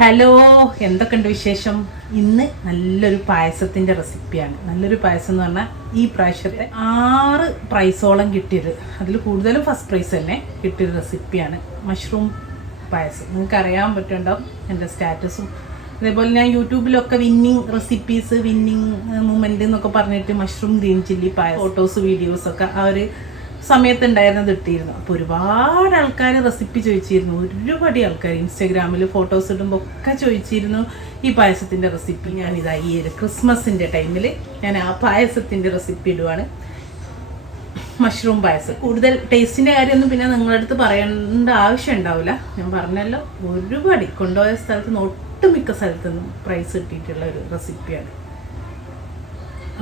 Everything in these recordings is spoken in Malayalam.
ഹലോ, എന്തൊക്കെയുണ്ട് വിശേഷം? ഇന്ന് നല്ലൊരു പായസത്തിൻ്റെ റെസിപ്പിയാണ്. നല്ലൊരു പായസം എന്ന് പറഞ്ഞാൽ ഈ പ്രാവശ്യത്തെ 6 പ്രൈസോളം കിട്ടിയത്, അതിൽ കൂടുതലും ഫസ്റ്റ് പ്രൈസ് തന്നെ കിട്ടിയൊരു റെസിപ്പിയാണ് മഷ്റൂം പായസം. നിങ്ങൾക്ക് അറിയാൻ പറ്റുന്നുണ്ടാവും എൻ്റെ സ്റ്റാറ്റസും. അതേപോലെ ഞാൻ യൂട്യൂബിലൊക്കെ വിന്നിങ് റെസിപ്പീസ്, വിന്നിങ് മൂമെൻ്റ് എന്നൊക്കെ പറഞ്ഞിട്ട് മഷ്റൂം ഗ്രീൻ ചില്ലി ഫോട്ടോസ് വീഡിയോസൊക്കെ ആ ഒരു സമയത്തുണ്ടായിരുന്നത് ഇട്ടിരുന്നു. അപ്പോൾ ഒരുപാട് ആൾക്കാർ റെസിപ്പി ചോദിച്ചിരുന്നു. ഒരുപാട് ആൾക്കാർ ഇൻസ്റ്റാഗ്രാമിൽ ഫോട്ടോസ് ഇടുമ്പോൾ ഒക്കെ ചോദിച്ചിരുന്നു ഈ പായസത്തിൻ്റെ റെസിപ്പി. ഞാനിതാ ഈ ഒരു ക്രിസ്മസിൻ്റെ ടൈമിൽ ഞാൻ ആ പായസത്തിൻ്റെ റെസിപ്പി ഇടുവാണ്. മഷ്റൂം പായസം. കൂടുതൽ ടേസ്റ്റിൻ്റെ കാര്യമൊന്നും പിന്നെ നിങ്ങളുടെ അടുത്ത് പറയേണ്ട ആവശ്യം ഉണ്ടാവില്ല. ഞാൻ പറഞ്ഞല്ലോ, ഒരുപാട് കൊണ്ടുപോയ സ്ഥലത്ത് നിന്ന് ഒട്ടുമിക്ക സ്ഥലത്തു നിന്നും പ്രൈസ് കിട്ടിയിട്ടുള്ള ഒരു റെസിപ്പിയാണ്.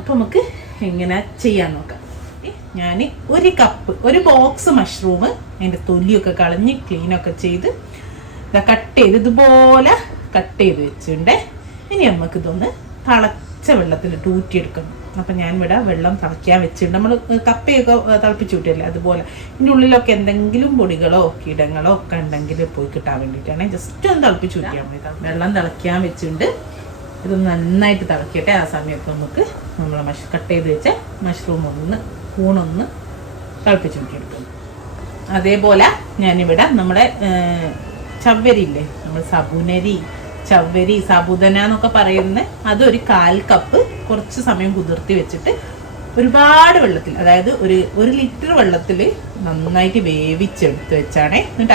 അപ്പോൾ നമുക്ക് എങ്ങനെ ചെയ്യാൻ നോക്കാം. ഞാൻ ഒരു ബോക്സ് മഷ്റൂം അതിൻ്റെ തൊലിയൊക്കെ കളഞ്ഞ് ക്ലീനൊക്കെ ചെയ്ത് കട്ട് ചെയ്ത് ഇതുപോലെ കട്ട് ചെയ്ത് വെച്ചിട്ടുണ്ട്. ഇനി നമുക്കിതൊന്ന് തിളച്ച വെള്ളത്തിലിട്ട് ഊറ്റിയെടുക്കണം. അപ്പം ഞാനിവിടെ വെള്ളം തിളയ്ക്കാൻ വെച്ചിട്ടുണ്ട്. നമ്മൾ കപ്പയൊക്കെ തിളപ്പിച്ച് ഊറ്റിയല്ലേ, അതുപോലെ ഇതിൻ്റെ ഉള്ളിലൊക്കെ എന്തെങ്കിലും പൊടികളോ കീടങ്ങളോ ഒക്കെ ഉണ്ടെങ്കിൽ പോയി കിട്ടാൻ വേണ്ടിയിട്ടാണ്. ജസ്റ്റ് ഒന്ന് തിളപ്പിച്ച് ഊറ്റിയാൽ മതി. വെള്ളം തിളയ്ക്കാൻ വെച്ചിട്ടുണ്ട്. ഇത് നന്നായിട്ട് തിളക്കട്ടെ. ആ സമയത്ത് നമുക്ക് നമ്മൾ കട്ട് ചെയ്ത് വെച്ച മഷ്റൂം കൂണൊന്ന് തിളപ്പിച്ച് ഊറ്റിയെടുക്കുന്നു. അതേപോലെ ഞാനിവിടെ നമ്മുടെ ചവ്വരില്ലേ, നമ്മൾ ചവ്വരി സാബുദന എന്നൊക്കെ പറയുന്നത്, അതൊരു 1/4 കപ്പ് കുറച്ച് സമയം കുതിർത്തി വെച്ചിട്ട് ഒരുപാട് വെള്ളത്തിൽ, അതായത് ഒരു ലിറ്റർ വെള്ളത്തിൽ നന്നായിട്ട് വേവിച്ചെടുത്ത് വെച്ചാണേ. എന്നിട്ട്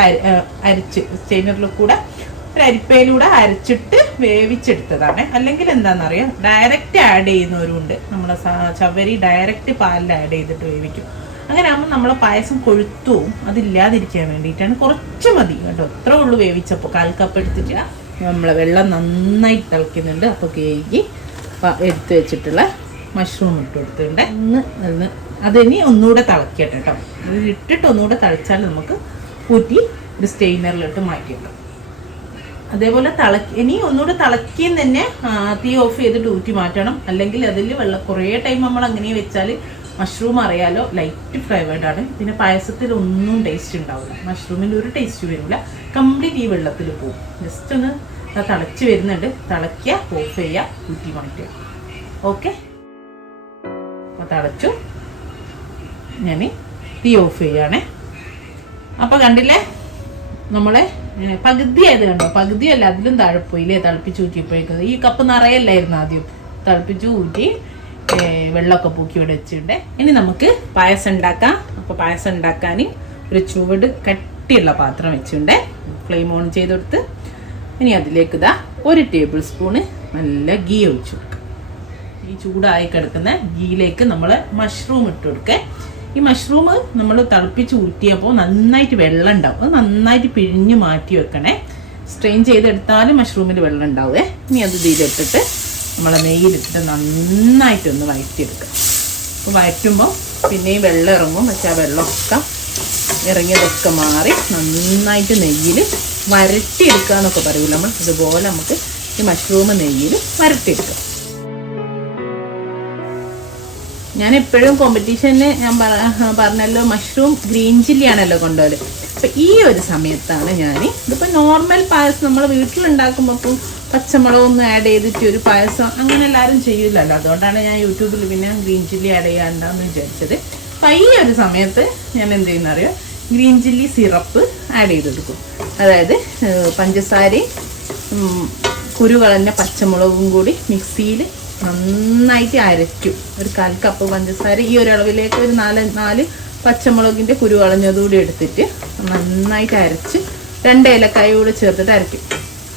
അരിച്ച് സ്റ്റെയിനറിൽ കൂടെ ഒരു അരിപ്പയിലൂടെ അരച്ചിട്ട് വേവിച്ചെടുത്തതാണ്. അല്ലെങ്കിൽ എന്താണെന്നറിയാം, ഡയറക്റ്റ് ആഡ് ചെയ്യുന്നവരുണ്ട്. നമ്മുടെ ചവ്വരി ഡയറക്റ്റ് പാലിൽ ആഡ് ചെയ്തിട്ട് വേവിക്കും. അങ്ങനെ ആകുമ്പോൾ നമ്മളെ പായസം കൊഴുത്തും അതില്ലാതിരിക്കാൻ വേണ്ടിയിട്ടാണ്. കുറച്ച് മതി കേട്ടോ, അത്രേ ഉള്ളൂ വേവിച്ചപ്പോൾ. 1/4 കപ്പ് എടുത്തിട്ട് നമ്മളെ വെള്ളം നന്നായിട്ട് തിളയ്ക്കുന്നുണ്ട്. അപ്പോൾ കേക്ക് എടുത്ത് വെച്ചിട്ടുള്ള മഷ്റൂം ഇട്ട് കൊടുത്തിട്ടുണ്ട്. അതിനി ഒന്നുകൂടെ തിളക്കട്ടെ കേട്ടോ. അതിലിട്ടിട്ട് ഒന്നുകൂടെ തിളച്ചാൽ നമുക്ക് ഊറ്റി ഒരു സ്റ്റെയിനറിലിട്ട് മാറ്റിയിട്ടാം. അതേപോലെ ഇനി ഒന്നുകൂടെ തിളക്കിയും തന്നെ തീ ഓഫ് ചെയ്തിട്ട് ഊറ്റി മാറ്റണം. അല്ലെങ്കിൽ അതിൽ കുറേ ടൈം നമ്മൾ അങ്ങനെ വെച്ചാൽ മഷ്റൂം അറിയാലോ, ലൈറ്റ് ഫ്ലേവേർഡാണ്. പിന്നെ പായസത്തിൽ ഒന്നും ടേസ്റ്റ് ഉണ്ടാവില്ല. മഷ്റൂമിൻ്റെ ഒരു ടേസ്റ്റ് വരില്ല. കംപ്ലീറ്റ് ഈ വെള്ളത്തിൽ പോകും. ജസ്റ്റ് ഒന്ന് തിളച്ച് വരുന്നുണ്ട്. തിളയ്ക്കുക, ഓഫ് ചെയ്യുക, ഊറ്റി മാറ്റുക. ഓക്കെ, അപ്പോൾ തിളച്ചു. ഞാൻ തീ ഓഫ് ചെയ്യുകയാണേ. അപ്പോൾ കണ്ടില്ലേ, നമ്മളെ പകുതി ആയത് കണ്ടോ? പകുതിയല്ല, അതിലും താഴെപ്പോയില്ലേ തിളപ്പിച്ച് ഊറ്റിയപ്പോഴേക്കുന്നത്. ഈ കപ്പ് നിറയല്ലായിരുന്നു ആദ്യം. തിളപ്പിച്ച് ഊറ്റി വെള്ളമൊക്കെ പൂക്കി ഇവിടെ വെച്ചിട്ടുണ്ട്. ഇനി നമുക്ക് പായസം ഉണ്ടാക്കാം. അപ്പോൾ പായസം ഉണ്ടാക്കാൻ ഒരു ചുവട് കട്ടിയുള്ള പാത്രം വെച്ചിട്ടുണ്ട്. ഫ്ലെയിം ഓൺ ചെയ്ത് കൊടുത്ത് ഇനി അതിലേക്ക് 1 ടേബിൾ സ്പൂണ് നല്ല ഗീ ഒഴിച്ചു കൊടുക്കുക. ഈ ചൂടായി കിടക്കുന്ന ഗീയിലേക്ക് നമ്മൾ മഷ്റൂം ഇട്ട് കൊടുക്കുക. ഈ മഷ്റൂം നമ്മൾ തിളപ്പിച്ച് ഊറ്റിയപ്പോൾ നന്നായിട്ട് വെള്ളം ഉണ്ടാവും. അത് നന്നായിട്ട് പിഴിഞ്ഞ് മാറ്റി വെക്കണേ. സ്ട്രെയിൻ ചെയ്തെടുത്താലും മഷ്റൂമിൽ വെള്ളം ഉണ്ടാവുമേ. ഇനി അത് ഇതിലിട്ടിട്ട് നമ്മളെ നെയ്യിലിട്ടിട്ട് നന്നായിട്ടൊന്ന് വഴറ്റിയെടുക്കുക. അപ്പോൾ വഴറ്റുമ്പോൾ പിന്നെയും വെള്ളം ഇറങ്ങും. പക്ഷെ ആ വെള്ളമൊക്കെ ഇറങ്ങിയതൊക്കെ മാറി നന്നായിട്ട് നെയ്യിൽ വരട്ടിയെടുക്കുക എന്നൊക്കെ പറയൂല നമ്മൾ. അതുപോലെ നമുക്ക് ഈ മഷ്റൂം നെയ്യിൽ വരട്ടിയെടുക്കാം. ഞാൻ എപ്പോഴും കോമ്പറ്റീഷന് ഞാൻ പറഞ്ഞല്ലോ, മഷ്റൂം ഗ്രീൻ ചില്ലി ആണല്ലോ കൊണ്ടുപോകല്. അപ്പം ഈ ഒരു സമയത്താണ് ഇതിപ്പോൾ നോർമൽ പായസം നമ്മൾ വീട്ടിലുണ്ടാക്കുമ്പോൾ ഇപ്പം പച്ചമുളകൊന്നും ആഡ് ചെയ്തിട്ട് ഒരു പായസം അങ്ങനെ എല്ലാവരും ചെയ്യില്ലല്ലോ. അതുകൊണ്ടാണ് ഞാൻ യൂട്യൂബിൽ പിന്നെ ഗ്രീൻ ചില്ലി ആഡ് ചെയ്യാണ്ടെന്ന് വിചാരിച്ചത്. അപ്പം ഈ ഒരു സമയത്ത് ഞാൻ എന്ത് ചെയ്യുന്നറിയോ, ഗ്രീൻ ചില്ലി സിറപ്പ് ആഡ് ചെയ്തെടുക്കും. അതായത് പഞ്ചസാരയും കുരുകളഞ്ഞ പച്ചമുളകും കൂടി മിക്സിയിൽ നന്നായിട്ട് അരയ്ക്കും. ഒരു 1/4 കപ്പ് പഞ്ചസാര ഈ ഒരളവിലേക്ക് ഒരു 4 പച്ചമുളകിൻ്റെ കുരു കളഞ്ഞതുകൂടി എടുത്തിട്ട് നന്നായിട്ട് അരച്ച് 2 ഏലക്കായ കൂടി ചേർത്തിട്ട് അരയ്ക്കും.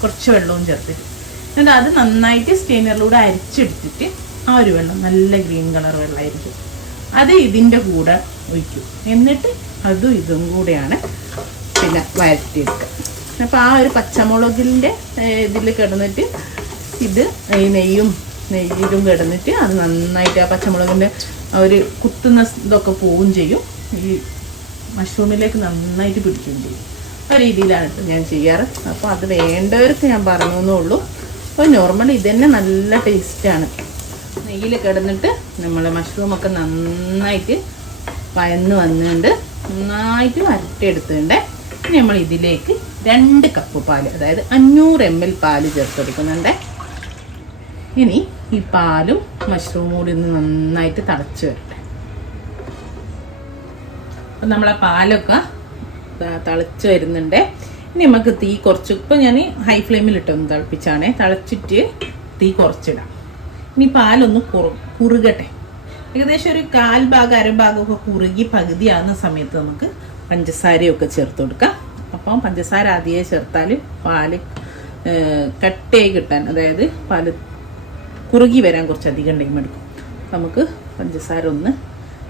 കുറച്ച് വെള്ളവും ചേർത്തിട്ട് എന്നിട്ട് അത് നന്നായിട്ട് സ്റ്റെയിനറിലൂടെ അരച്ചെടുത്തിട്ട് ആ ഒരു വെള്ളം നല്ല ഗ്രീൻ കളർ വെള്ളമായിരിക്കും. അത് ഇതിൻ്റെ കൂടെ ഒഴിക്കും. എന്നിട്ട് ഇതും കൂടെയാണ് പിന്നെ വരട്ടിയെടുക്കുക. അപ്പോൾ ആ ഒരു പച്ചമുളകിൻ്റെ ഇതിൽ കിടന്നിട്ട് ഈ നെയ്യിലും കിടന്നിട്ട് അത് നന്നായിട്ട് ആ പച്ചമുളകിൻ്റെ ആ ഒരു കുത്തുന്ന ഇതൊക്കെ പോവുകയും ചെയ്യും. ഈ മഷ്റൂമിലേക്ക് നന്നായിട്ട് പിടിക്കുകയും ചെയ്യും. ആ രീതിയിലാണ് ഞാൻ ചെയ്യാറ്. അപ്പോൾ അത് വേണ്ടവർക്ക് ഞാൻ പറഞ്ഞേ ഉള്ളൂ. അപ്പോൾ നോർമൽ ഇതന്നെ നല്ല ടേസ്റ്റാണ്. നെയ്യിൽ കിടന്നിട്ട് നമ്മൾ മഷ്റൂമൊക്കെ നന്നായിട്ട് വന്നിട്ടുണ്ട്. നന്നായിട്ട് വരട്ടിയെടുത്തിട്ടുണ്ട്. ഇനി നമ്മൾ ഇതിലേക്ക് 2 കപ്പ് പാല്, അതായത് 500 ml പാല് ചേർത്ത് കൊടുക്കുന്നുണ്ട്. ഇനി ഈ പാലും മഷ്റൂമും കൂടി ഒന്ന് നന്നായിട്ട് തിളച്ച് വരട്ടെ. അപ്പം നമ്മളെ പാലൊക്കെ തിളച്ച് വരുന്നുണ്ട്. ഇനി നമുക്ക് തീ കുറച്ച്, ഇപ്പം ഞാൻ ഹൈ ഫ്ലെയിമിലിട്ടൊന്ന് തിളപ്പിച്ചാണേ, തിളച്ചിട്ട് തീ കുറച്ചിടാം. ഇനി പാലൊന്ന് കുറുകട്ടെ. ഏകദേശം ഒരു 1/4 ഭാഗം 1/2 ഭാഗമൊക്കെ കുറുകി പകുതിയാകുന്ന സമയത്ത് നമുക്ക് പഞ്ചസാരയൊക്കെ ചേർത്ത് കൊടുക്കാം. അപ്പം പഞ്ചസാര ആദ്യമേ ചേർത്താൽ പാല് കട്ടയായി കിട്ടാൻ, അതായത് പാല് കുറുകി വരാൻ കുറച്ചധികം ടൈം എടുക്കും. നമുക്ക് പഞ്ചസാര ഒന്ന്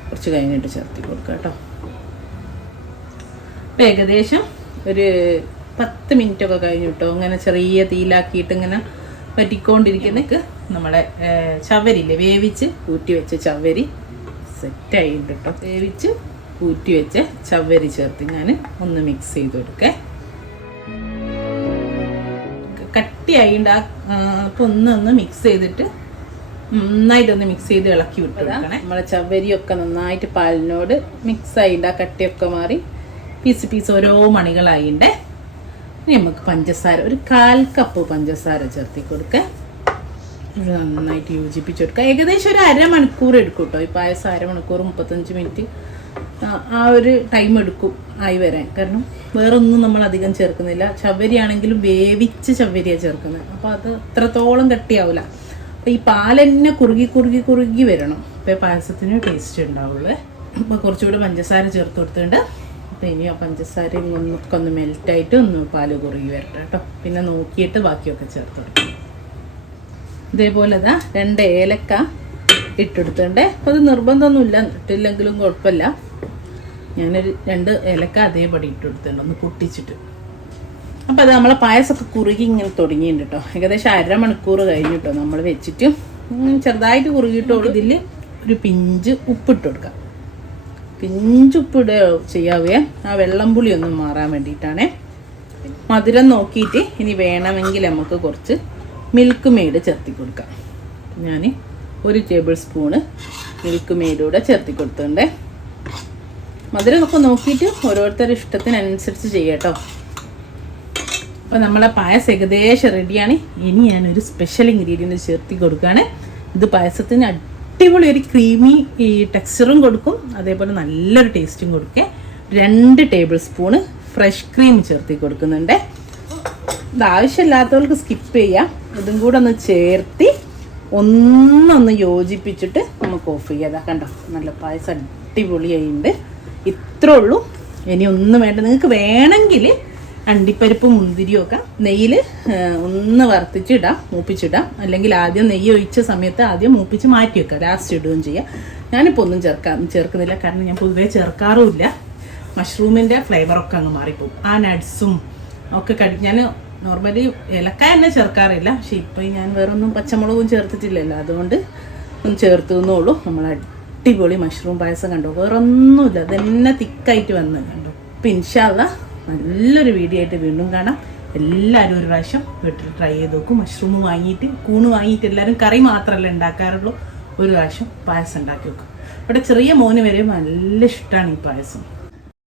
കുറച്ച് കഴിഞ്ഞിട്ട് ചേർത്തി കൊടുക്കാം കേട്ടോ. അപ്പം ഏകദേശം ഒരു 10 മിനിറ്റൊക്കെ കഴിഞ്ഞിട്ടോ, ഇങ്ങനെ ചെറിയ തീയിലാക്കിയിട്ട് ഇങ്ങനെ വറ്റിക്കൊണ്ടിരിക്കുന്നേക്ക് നമ്മുടെ ചവരില്ലേ, വേവിച്ച് ഊറ്റി വെച്ച ചവരി സെറ്റായിട്ട് കേട്ടോ. വേവിച്ച് ഊറ്റി വെച്ച ചവരി ചേർത്ത് ഞാൻ ഒന്ന് മിക്സ് ചെയ്ത് കൊടുക്കേ. കട്ടിയായിണ്ട്. അപ്പോൾ ഒന്ന് മിക്സ് ചെയ്തിട്ട് നന്നായിട്ടൊന്ന് മിക്സ് ചെയ്ത് ഇളക്കി വിട്ട് കൊടുക്കണേ. നമ്മളെ ചവരിയൊക്കെ നന്നായിട്ട് പാലിനോട് മിക്സ് ആയിണ്ട്. ആ കട്ടിയൊക്കെ മാറി പീസ് ഓരോ മണികളായിണ്ടേ. ഇനി നമുക്ക് പഞ്ചസാര ഒരു 1/4 കപ്പ് പഞ്ചസാര ചേർത്തി കൊടുക്കാം. നന്നായിട്ട് യോജിപ്പിച്ച് കൊടുക്കുക. ഏകദേശം ഒരു 1/2 മണിക്കൂർ എടുക്കും കേട്ടോ. ഈ പായസം 1/2 മണിക്കൂർ 35 മിനിറ്റ് ആ ഒരു ടൈം എടുക്കും ആയി വരാൻ. കാരണം വേറൊന്നും നമ്മൾ അധികം ചേർക്കുന്നില്ല. ചവരി ആണെങ്കിലും വേവിച്ച് ചവരിയാണ് ചേർക്കുന്നത്. അപ്പോൾ അത് അത്രത്തോളം കട്ടിയാവില്ല. അപ്പോൾ ഈ പാലെന്നെ കുറുകി വരണം. അപ്പോൾ പായസത്തിന് ടേസ്റ്റ് ഉണ്ടാവുള്ളൂ. അപ്പോൾ കുറച്ചുകൂടി പഞ്ചസാര ചേർത്ത് കൊടുത്തിട്ടുണ്ട്. അപ്പോൾ ഇനി ആ പഞ്ചസാര ഒന്ന് മെൽറ്റായിട്ട് ഒന്ന് പാല് കുറുകി വരട്ടെ കേട്ടോ. പിന്നെ നോക്കിയിട്ട് ബാക്കിയൊക്കെ ചേർത്ത് കൊടുക്കും. ഇതേപോലെ 2 ഏലക്ക ഇട്ടെടുത്തിട്ടുണ്ട്. അപ്പോൾ അത് നിർബന്ധമൊന്നുമില്ല, ഇട്ടില്ലെങ്കിലും കുഴപ്പമില്ല. ഞാനൊരു 2 ഏലക്ക അതേപടി ഇട്ടെടുത്തിട്ടുണ്ട്, ഒന്ന് പൊട്ടിച്ചിട്ട്. അപ്പോൾ അത് നമ്മളെ പായസമൊക്കെ കുറുകി ഇങ്ങനെ തുടങ്ങിയിട്ടുണ്ട് കേട്ടോ. ഏകദേശം 1/2 മണിക്കൂർ കഴിഞ്ഞിട്ടോ നമ്മൾ വെച്ചിട്ട് ചെറുതായിട്ട് കുറുകിയിട്ടോളൂ. ഇതിൽ ഒരു പിഞ്ച് ഉപ്പിട്ട് കൊടുക്കാം. പിഞ്ച് ഉപ്പിടുക ചെയ്യാവേ, ആ വെള്ളം പുളി ഒന്നും മാറാൻ വേണ്ടിയിട്ടാണേ. മധുരം നോക്കിയിട്ട് ഇനി വേണമെങ്കിൽ നമുക്ക് കുറച്ച് മിൽക്ക് മെയ്ഡ് ചേർത്തി കൊടുക്കാം. ഞാൻ 1 ടേബിൾ സ്പൂണ് മിൽക്ക് മെയ്ഡൂടെ ചേർത്തി കൊടുത്തിട്ടുണ്ട്. മധുരമൊക്കെ നോക്കിയിട്ട് ഓരോരുത്തരുടെ ഇഷ്ടത്തിനനുസരിച്ച് ചെയ്യാട്ടോ. അപ്പോൾ നമ്മളെ പായസം ഏകദേശം റെഡിയാണ്. ഇനി ഞാനൊരു സ്പെഷ്യൽ ഇൻഗ്രീഡിയൻറ്റ് ചേർത്തി കൊടുക്കുകയാണ്. ഇത് പായസത്തിന് അടിപൊളി ഒരു ക്രീമി ഈ ടെക്സ്ചറും കൊടുക്കും, അതേപോലെ നല്ലൊരു ടേസ്റ്റും കൊടുക്കുക. 2 ടേബിൾ സ്പൂണ് ഫ്രഷ് ക്രീം ചേർത്തി കൊടുക്കുന്നുണ്ട്. ഇത് ആവശ്യമില്ലാത്തവർക്ക് സ്കിപ്പ് ചെയ്യാം. ഇതും കൂടെ ഒന്ന് ചേർത്തി ഒന്നൊന്ന് യോജിപ്പിച്ചിട്ട് നമുക്ക് ഓഫ് ചെയ്യാം. കണ്ടോ, നല്ല പായസം അടിപൊളിയായിട്ടുണ്ട്. ഇത്രേ ഉള്ളൂ. ഇനി ഒന്നും വേണ്ട. നിങ്ങൾക്ക് വേണമെങ്കിൽ അണ്ടിപ്പരിപ്പും മുന്തിരിയും ഒക്കെ നെയ്യിൽ ഒന്ന് വറുത്തിച്ചിടാം, മൂപ്പിച്ചിടാം. അല്ലെങ്കിൽ ആദ്യം നെയ്യ് ഒഴിച്ച സമയത്ത് ആദ്യം മൂപ്പിച്ച് മാറ്റി വെക്കാം, ലാസ്റ്റ് ഇടുകയും ചെയ്യാം. ഞാനിപ്പോൾ ഒന്നും ചേർക്കുന്നില്ല, കാരണം ഞാൻ പൊതുവേ ചേർക്കാറുമില്ല. മഷ്റൂമിൻ്റെ ഫ്ലേവറൊക്കെ അങ്ങ് മാറിപ്പോവും. ആ നട്ട്സും ഒക്കെ ഞാൻ നോർമലി ഏലക്കായ തന്നെ ചേർക്കാറില്ല. പക്ഷെ ഇപ്പം ഞാൻ വേറൊന്നും പച്ചമുളകും ചേർത്തിട്ടില്ലല്ലോ, അതുകൊണ്ട് ഒന്ന് ചേർത്തുന്നുള്ളൂ. നമ്മൾ അടിപൊളി മഷ്റൂം പായസം കണ്ടോ, വേറൊന്നുമില്ല, അതന്നെ തിക്കായിട്ട് വന്ന് കണ്ടോ. അപ്പം ഇൻഷാ അല്ലാ നല്ലൊരു വീഡിയോ ആയിട്ട് വീണ്ടും കാണാം. എല്ലാവരും ഒരു പ്രാവശ്യം വീട്ടിൽ ട്രൈ ചെയ്ത് നോക്കും. മഷ്റൂം വാങ്ങിയിട്ട് കൂണ് വാങ്ങിയിട്ട് എല്ലാവരും കറി മാത്രമല്ല ഉണ്ടാക്കാറുള്ളൂ. ഒരു പ്രാവശ്യം പായസം ഉണ്ടാക്കി വെക്കും. ഇവിടെ ചെറിയ മോന് വരെ നല്ല ഇഷ്ടമാണ് ഈ പായസം.